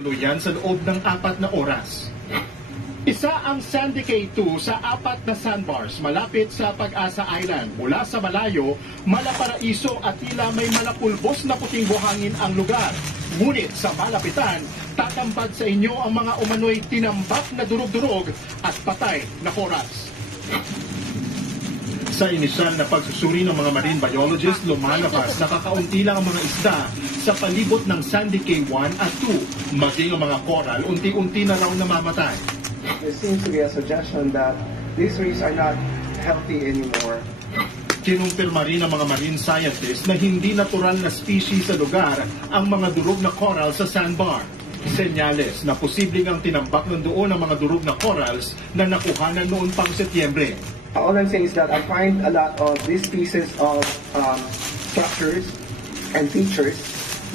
tuluyan sa loob ng 4 na oras. Isa ang Sandy Cay 2 sa 4 na sandbars malapit sa Pag-asa Island. Mula sa malayo, Malaparaiso at tila may malapulbos na puting buhangin ang lugar. Ngunit sa malapitan, tatampad sa inyo ang mga umano'y tinambak na durog-durog at patay na corals. Sa inisyal na pagsusuri ng mga marine biologists, lumalabas na kakaunti lang ang mga isda sa palibot ng Sandy Cay 1 at 2. Maging ang mga coral, unti-unti na raw namamatay. There seems to be a suggestion that these reefs are not healthy anymore. Kinumpirma rin ng mga marine scientists na hindi natural na species sa lugar ang mga durog na coral sa sandbar. Senyales na posibleng ang tinambak ng doon ang mga durog na corals na nakuhanan noon pang Setyembre. All I'm saying is that I find a lot of these pieces of structures and features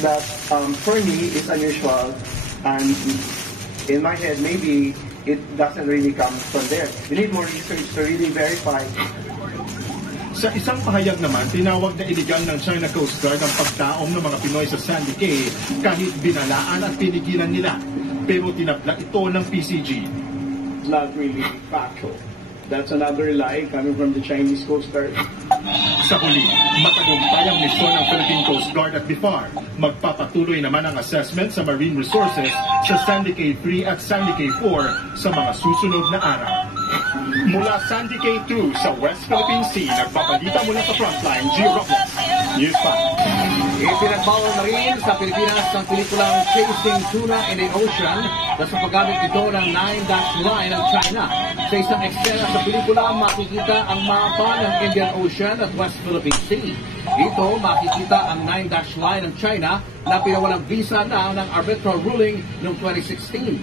that for me is unusual, and in my head maybe it doesn't really come from there. We need more research to really verify. Sa isang pahayag naman, tinawag na iligal ng China Coast Guard ang pagdaom ng mga Pinoy sa Sandy Cay kahit binalaan at pinigilan nila. Pero tinapla ito ng PCG. Not really factual. That's another lie coming from the Chinese Coast Guard. Sa huli, matagumpay ang misyon ng Philippine Coast Guard at BIFAR. Magpapatuloy naman ang assessment sa marine resources sa Sandy Cay 3 at Sandy Cay 4 sa mga susunod na araw. Mula Sandy Cay 2 sa West Philippine Sea, nagpabalita mula sa Frontline, Gio Robles, News 5. Ipinagbawal na rin sa Pilipinas ang pelikulang Chasing Tuna in the Ocean na sa paggamit ito ng 9-dash line ng China. Sa isang eksena sa pelikula, makikita ang mapa ng Indian Ocean at West Philippine Sea. Dito, makikita ang 9-dash line ng China na pinawalang visa na ng arbitral ruling noong 2016.